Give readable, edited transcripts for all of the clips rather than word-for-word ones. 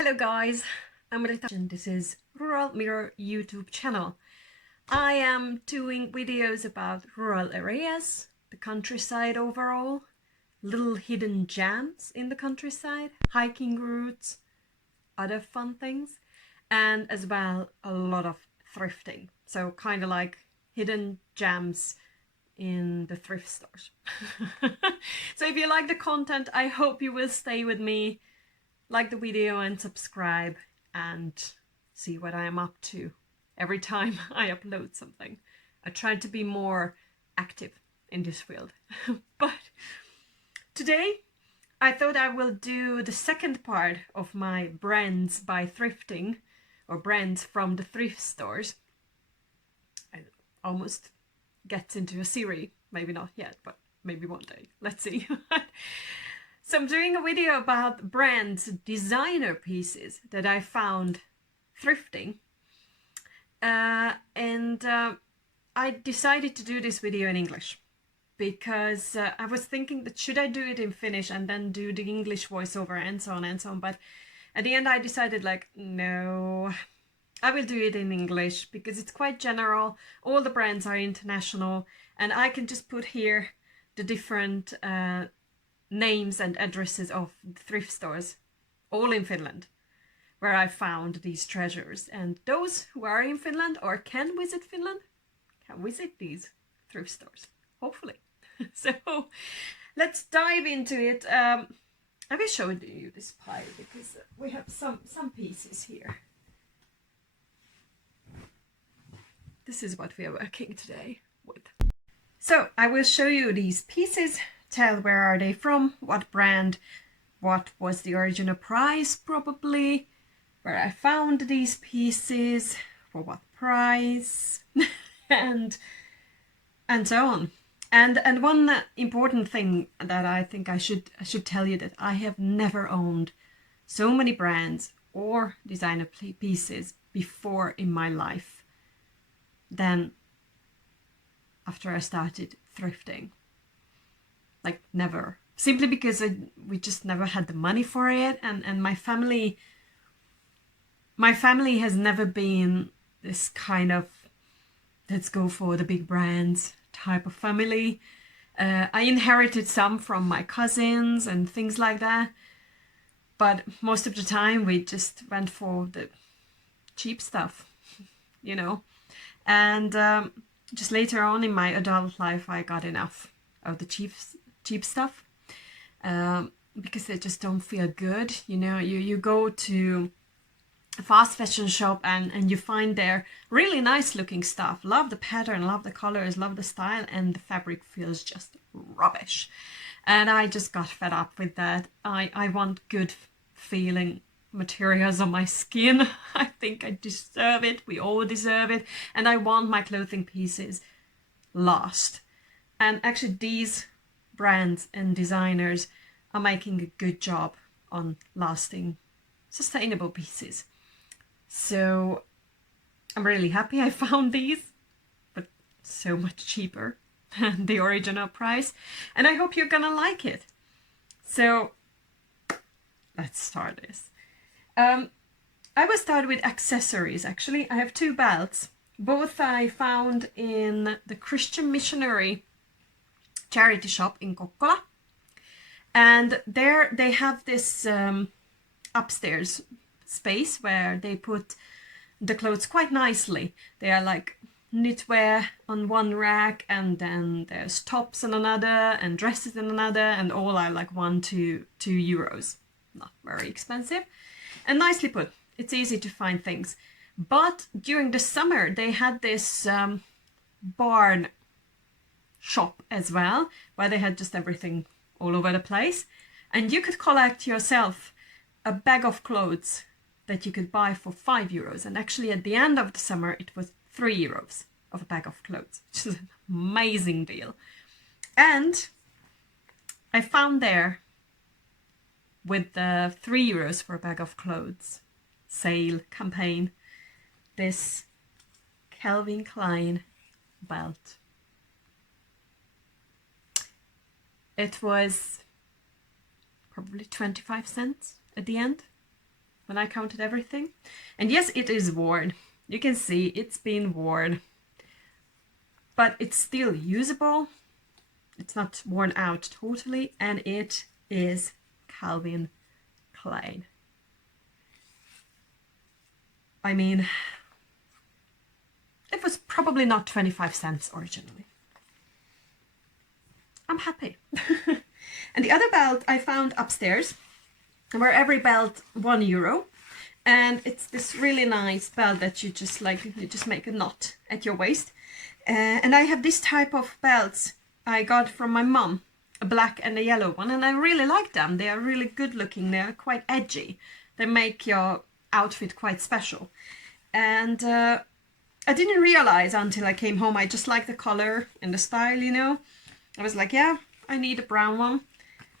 Hello guys, I'm Rita and this is Rural Mirror YouTube channel. I am doing videos about rural areas, the countryside overall, little hidden gems in the countryside, hiking routes, other fun things, and as well a lot of thrifting. So kind of like hidden gems in the thrift stores. So if you like the content, I hope you will stay with me, like the video and subscribe and see what I am up to every time I upload something. I try to be more active in this field. But today I thought I will do the second part of my brands by thrifting, or brands from the thrift stores. I almost gets into a series, maybe not yet, but maybe one day, let's see. So I'm doing a video about brands, designer pieces that I found thrifting. And I decided to do this video in English because I was thinking that should I do it in Finnish and then do the English voiceover and so on and so on. But at the end I decided like, no, I will do it in English because it's quite general. All the brands are international and I can just put here the different names and addresses of thrift stores, all in Finland, where I found these treasures. And those who are in Finland or can visit Finland can visit these thrift stores, hopefully. So let's dive into it. I will show you this pile because we have some pieces here. This is what we are working today with. So I will show you these pieces, tell where are they from, what brand, what was the original price probably, where I found these pieces, for what price, and so on. And one important thing that I think I should tell you, that I have never owned so many brands or designer pieces before in my life than after I started thrifting. Like never. Simply because we just never had the money for it, and my family has never been this kind of let's go for the big brands type of family. I inherited some from my cousins and things like that, but most of the time we just went for the cheap stuff, you know. And just later on in my adult life I got enough of the cheap stuff because they just don't feel good. You know, you go to a fast fashion shop and you find there really nice looking stuff, love the pattern, love the colors, love the style, and the fabric feels just rubbish. And I just got fed up with that. I want good feeling materials on my skin. I think I deserve it, we all deserve it, and I want my clothing pieces last. And actually these brands and designers are making a good job on lasting, sustainable pieces. So I'm really happy I found these, but so much cheaper than the original price. And I hope you're gonna like it. So let's start this. I will start with accessories. Actually, I have two belts. Both I found in the Christian Missionary charity shop in Kokkola, and there they have this upstairs space where they put the clothes quite nicely. They are like knitwear on one rack, and then there's tops on another and dresses in another, and all are like €1 to €2. Not very expensive and nicely put. It's easy to find things. But during the summer they had this barn shop as well, where they had just everything all over the place, and you could collect yourself a bag of clothes that you could buy for €5. And actually at the end of the summer it was €3 of a bag of clothes, which is an amazing deal. And I found there, with the €3 for a bag of clothes sale campaign, this Calvin Klein belt. It was probably 25 cents at the end. when I counted everything. And yes, it is worn. You can see it's been worn, but it's still usable. It's not worn out totally, and it is Calvin Klein. I mean, it was probably not 25 cents originally. I'm happy. And the other belt I found upstairs, where every belt €1. And it's this really nice belt that you just make a knot at your waist. And I have this type of belts I got from my mom, a black and a yellow one, and I really like them. They are really good looking. They are quite edgy. They make your outfit quite special. And I didn't realize until I came home. I just like the color and the style, you know. I was like, yeah, I need a brown one.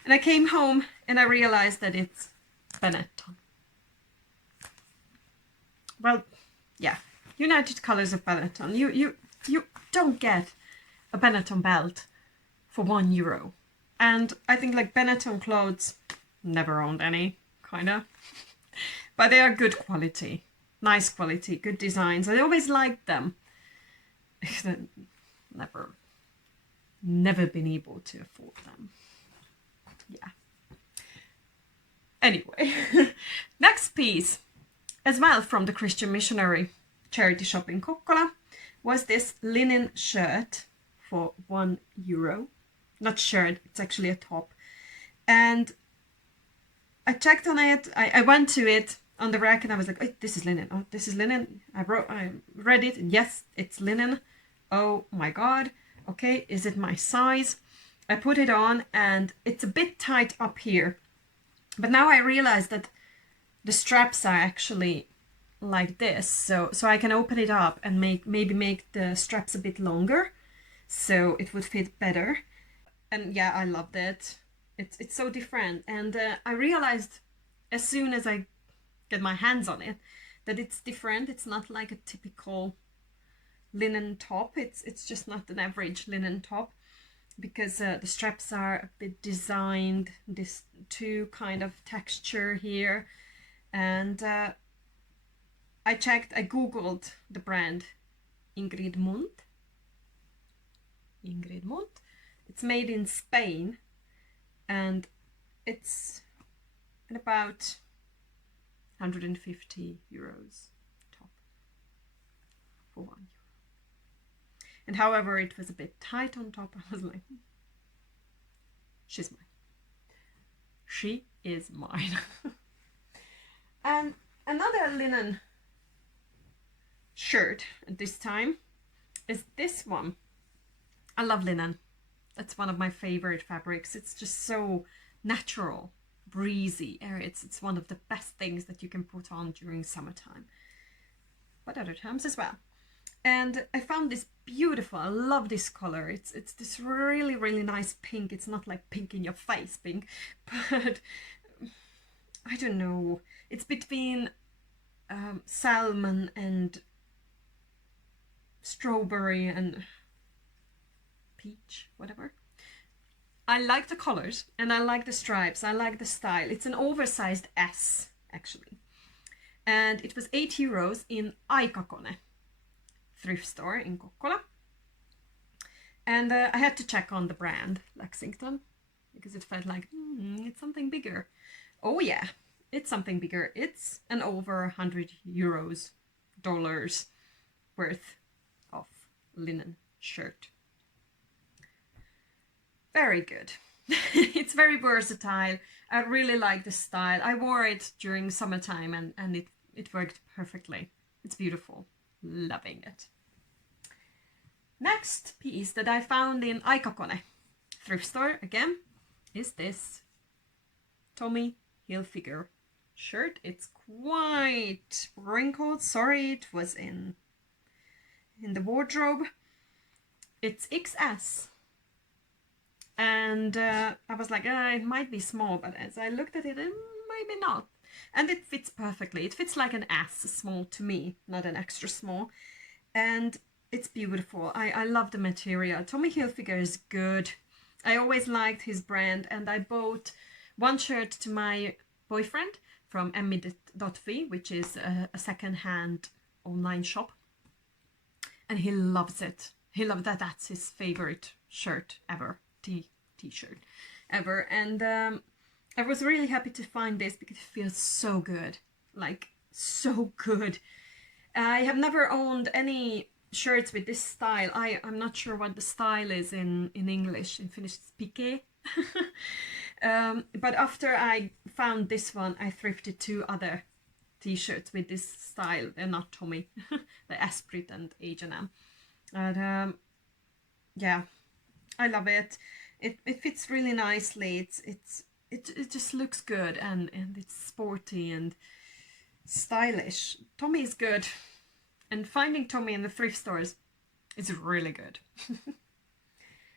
And I came home and I realized that it's Benetton. Well, yeah, United Colors of Benetton. You don't get a Benetton belt for €1. And I think like Benetton clothes, never owned any, kinda. But they are good quality, nice quality, good designs. I always liked them. Never been able to afford them. Yeah. Anyway, next piece, as well from the Christian Missionary charity shop in Kokkola, was this linen shirt for €1. Not shirt, it's actually a top. And I checked on it, I went to it on the rack and I was like, oh, this is linen. Oh, this is linen. I read it, and yes, it's linen. Oh my God. Okay, is it my size? I put it on and it's a bit tight up here. But now I realize that the straps are actually like this. So I can open it up and maybe make the straps a bit longer, so it would fit better. And yeah, I loved it. It's so different. And I realized as soon as I get my hands on it that it's different. It's not like a typical linen top. It's just not an average linen top, because the straps are a bit designed, this two kind of texture here. And I googled the brand Ingrid Mundt. It's made in Spain, and it's at about €150 top for €1. And however, it was a bit tight on top. I was like, she's mine. She is mine. And another linen shirt at this time is this one. I love linen. That's one of my favorite fabrics. It's just so natural, breezy. It's one of the best things that you can put on during summertime, but other times as well. And I found this beautiful, I love this color. It's this really, really nice pink. It's not like pink in your face pink, but I don't know. It's between salmon and strawberry and peach, whatever. I like the colors and I like the stripes. I like the style. It's an oversized S actually. And it was €8 in Aikakone thrift store in Kokkola. And I had to check on the brand Lexington, because it felt like it's something bigger. Oh yeah, it's something bigger. It's an over €100 dollars worth of linen shirt. Very good. It's very versatile. I really like the style. I wore it during summertime and it worked perfectly. It's beautiful. Loving it. Next piece that I found in Aikakone thrift store again is this Tommy Hilfiger shirt. It's quite wrinkled. Sorry, it was in the wardrobe. It's XS. And I was like, it might be small, but as I looked at it, maybe not. And it fits perfectly. It fits like an S, small to me, not an extra small. And it's beautiful. I love the material. Tommy Hilfiger is good. I always liked his brand, and I bought one shirt to my boyfriend from emmy.fi, which is a second-hand online shop. And he loves it. He loves that. That's his favorite shirt ever, t-shirt ever. And I was really happy to find this because it feels so good, like so good. I have never owned any shirts with this style. I'm not sure what the style is in English. In Finnish it's piqué. But after I found this one, I thrifted 2 other t-shirts with this style. They're not Tommy, the Esprit and H&M. And yeah, I love it. It fits really nicely. It just looks good, and it's sporty and stylish. Tommy is good, and finding Tommy in the thrift stores is really good.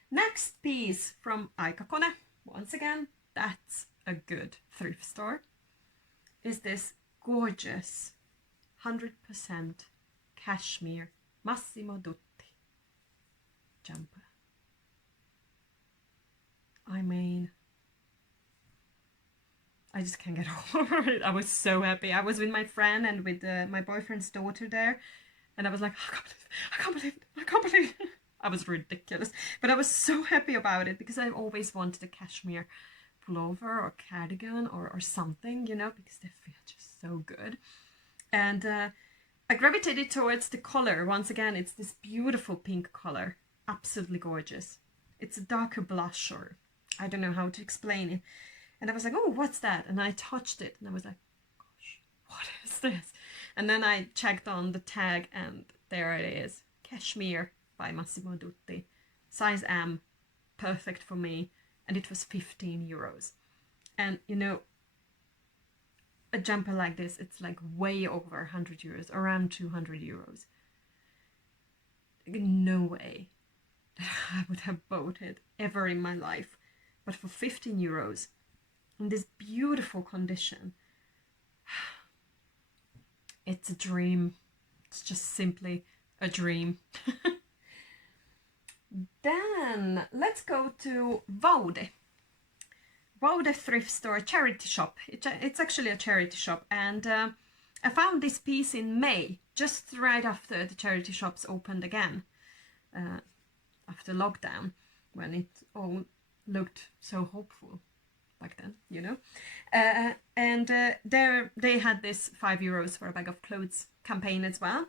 Next piece from Aikakone, once again, that's a good thrift store, is this gorgeous 100% cashmere Massimo Dutti jumper. I mean, I just can't get over it. I was so happy. I was with my friend and with my boyfriend's daughter there, and I was like, I can't believe it. I was ridiculous, but I was so happy about it because I always wanted a cashmere pullover or cardigan or something, you know, because they feel just so good. And I gravitated towards the color. Once again, it's this beautiful pink color, absolutely gorgeous. It's a darker blush, or I don't know how to explain it. And I was like, oh, what's that? And I touched it and I was like, gosh, what is this? And then I checked on the tag and there it is. Cashmere by Massimo Dutti. Size M, perfect for me. And it was 15 euros. And you know, a jumper like this, it's like way over 100 euros, around 200 euros. No way that I would have bought it ever in my life. But for 15 euros, in this beautiful condition, it's a dream. It's just simply a dream. Then let's go to Vaude. Vaude thrift store, charity shop. It's actually a charity shop, and I found this piece in May, just right after the charity shops opened again, after lockdown, when it all looked so hopeful back then, you know. And there they had this 5 euros for a bag of clothes campaign as well,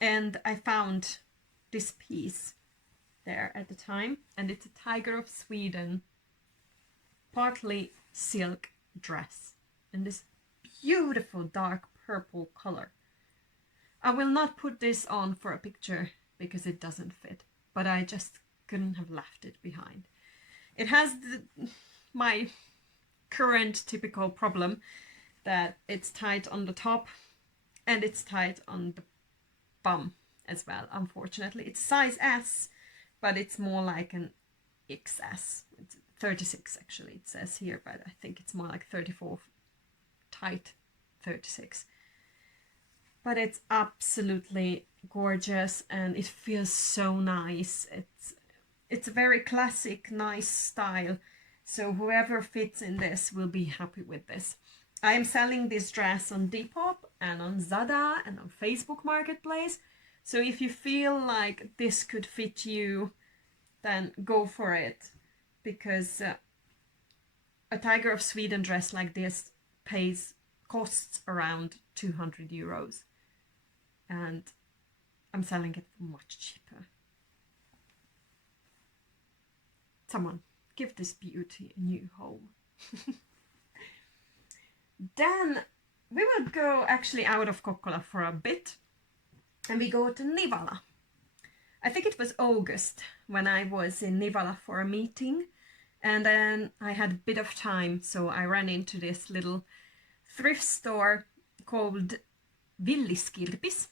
and I found this piece there at the time, and it's a Tiger of Sweden partly silk dress in this beautiful dark purple color. I will not put this on for a picture because it doesn't fit, but I just couldn't have left it behind. It has my current typical problem that it's tight on the top and it's tight on the bum as well, unfortunately. It's size S, but it's more like an XS. It's 36 actually, it says here, but I think it's more like 34, tight 36. But it's absolutely gorgeous and it feels so nice. It's a very classic, nice style. So whoever fits in this will be happy with this. I am selling this dress on Depop and on Zada and on Facebook Marketplace. So if you feel like this could fit you, then go for it. Because a Tiger of Sweden dress like this costs around 200 euros. And I'm selling it for much cheaper. Someone, give this beauty a new home. Then we will go actually out of Kokkola for a bit. And we go to Nivala. I think it was August when I was in Nivala for a meeting. And then I had a bit of time, so I ran into this little thrift store called Villiskirpis.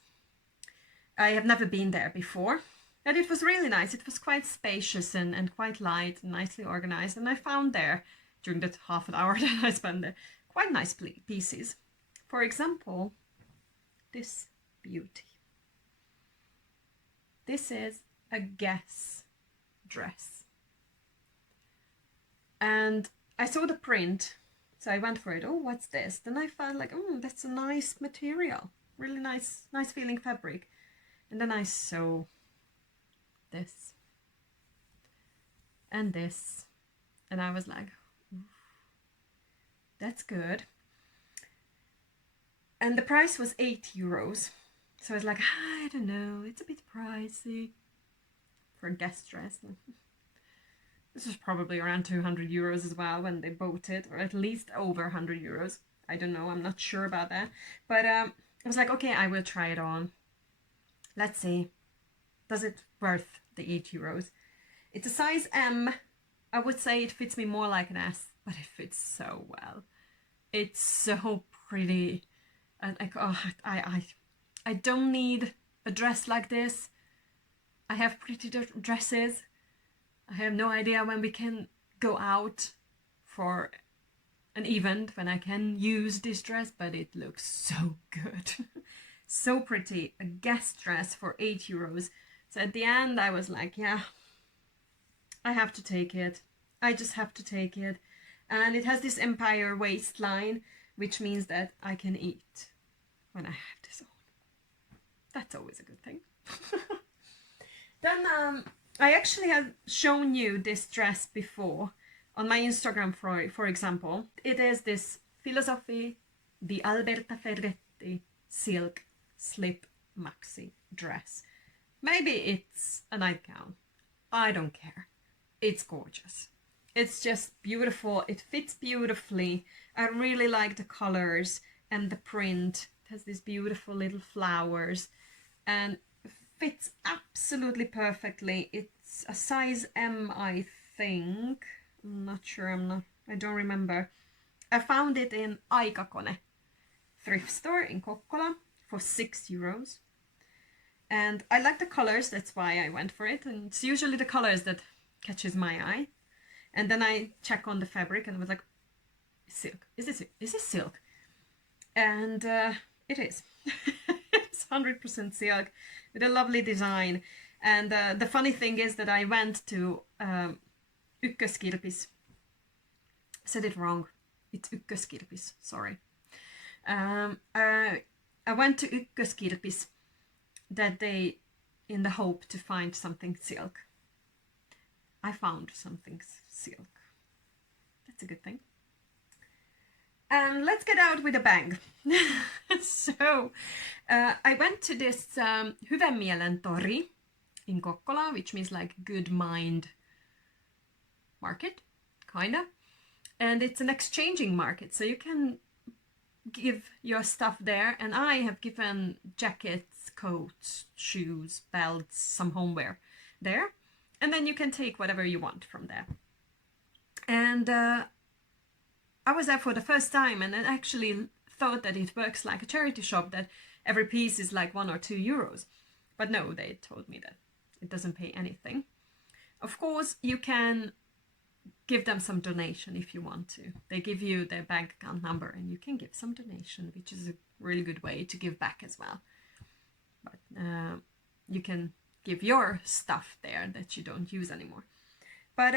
I have never been there before, and it was really nice. It was quite spacious and quite light and nicely organized, and I found there, during that half an hour that I spent there, quite nice pieces. For example, this beauty. This is a Guess dress. And I saw the print, So I went for it. Oh, what's this? Then I found like, that's a nice material. Really nice feeling fabric. And then I saw this and this. And I was like, that's good. And the price was €8. So I was like, I don't know, it's a bit pricey for a guest dress. This was probably around €200 as well when they bought it, or at least over €100. I don't know, I'm not sure about that. But I was like, okay, I will try it on. Let's see, does it worth the €8? It's a size M. I would say it fits me more like an S, but it fits so well. It's so pretty. And I don't need a dress like this. I have pretty dresses. I have no idea when we can go out for an event when I can use this dress, but it looks so good. So pretty. A guest dress for €8. So at the end I was like, yeah, I have to take it. I just have to take it. And it has this empire waistline, which means that I can eat when I have this on. That's always a good thing. Then I actually have shown you this dress before on my Instagram, for example. It is this Philosophy, the Alberta Ferretti silk slip maxi dress. Maybe it's a nightgown. I don't care. It's gorgeous. It's just beautiful. It fits beautifully. I really like the colors and the print. It has these beautiful little flowers and fits absolutely perfectly. It's a size M, I think. I'm not sure. I don't remember. I found it in Aikakone thrift store in Kokkola for €6. And I like the colors. That's why I went for it. And it's usually the colors that catches my eye. And then I check on the fabric and was like, silk. Is this silk? And it is. It's 100% silk with a lovely design. And the funny thing is that I went to Ykköskirpis. Said it wrong. It's Ykköskirpis, sorry. I went to Ykköskirpis that day in the hope to find something silk. I found something silk. That's a good thing. And let's get out with a bang. So I went to this Hyvän mielen tori in Kokkola, which means like good mind market, kinda. And it's an exchanging market, so you can give your stuff there. And I have given jackets, coats, shoes, belts, some homeware there. And then you can take whatever you want from there. And I was there for the first time, and I actually thought that it works like a charity shop, that every piece is like €1 or €2. But no, they told me that it doesn't pay anything. Of course, you can give them some donation if you want to. They give you their bank account number and you can give some donation, which is a really good way to give back as well. But you can give your stuff there that you don't use anymore. But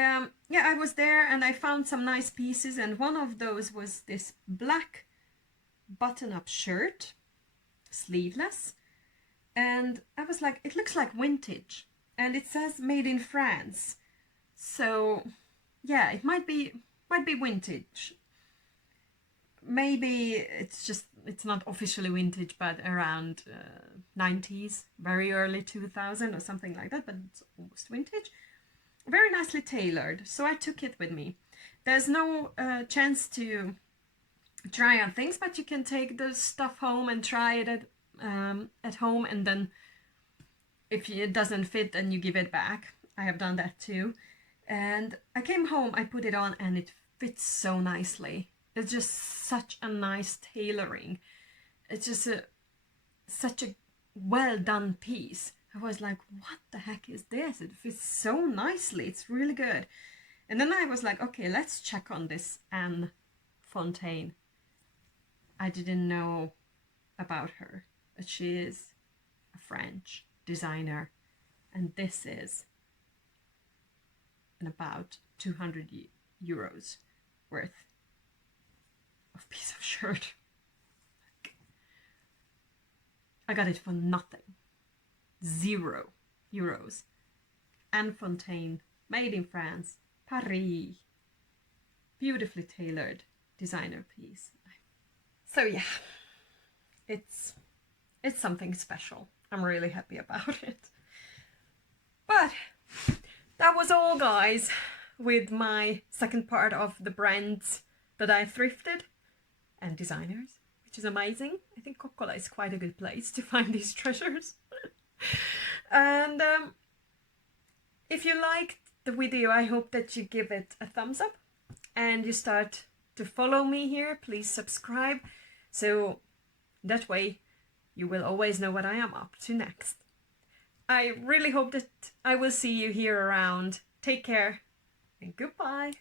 yeah, I was there and I found some nice pieces, and one of those was this black button-up shirt, sleeveless, and I was like, it looks like vintage, and it says made in France. So yeah, it might be vintage. Maybe it's not officially vintage, but around 90s, very early 2000 or something like that, but it's almost vintage. Very nicely tailored, so I took it with me. There's no chance to try on things, but you can take the stuff home and try it at home, and then if it doesn't fit, then you give it back. I have done that too. And I came home, I put it on, and it fits so nicely. It's just such a nice tailoring. It's just such a well done piece. I was like, what the heck is this? It fits so nicely. It's really good. And then I was like, okay, let's check on this Anne Fontaine. I didn't know about her, but she is a French designer, and this is about €200 worth. of piece of shirt. I got it for nothing. €0. Anne Fontaine, made in France, Paris. Beautifully tailored designer piece. So yeah, it's something special. I'm really happy about it. But that was all, guys, with my second part of the brands that I thrifted and designers, which is amazing. I think Kokkola is quite a good place to find these treasures. And if you liked the video, I hope that you give it a thumbs up and you start to follow me here. Please subscribe, so that way you will always know what I am up to next. I really hope that I will see you here around. Take care and goodbye.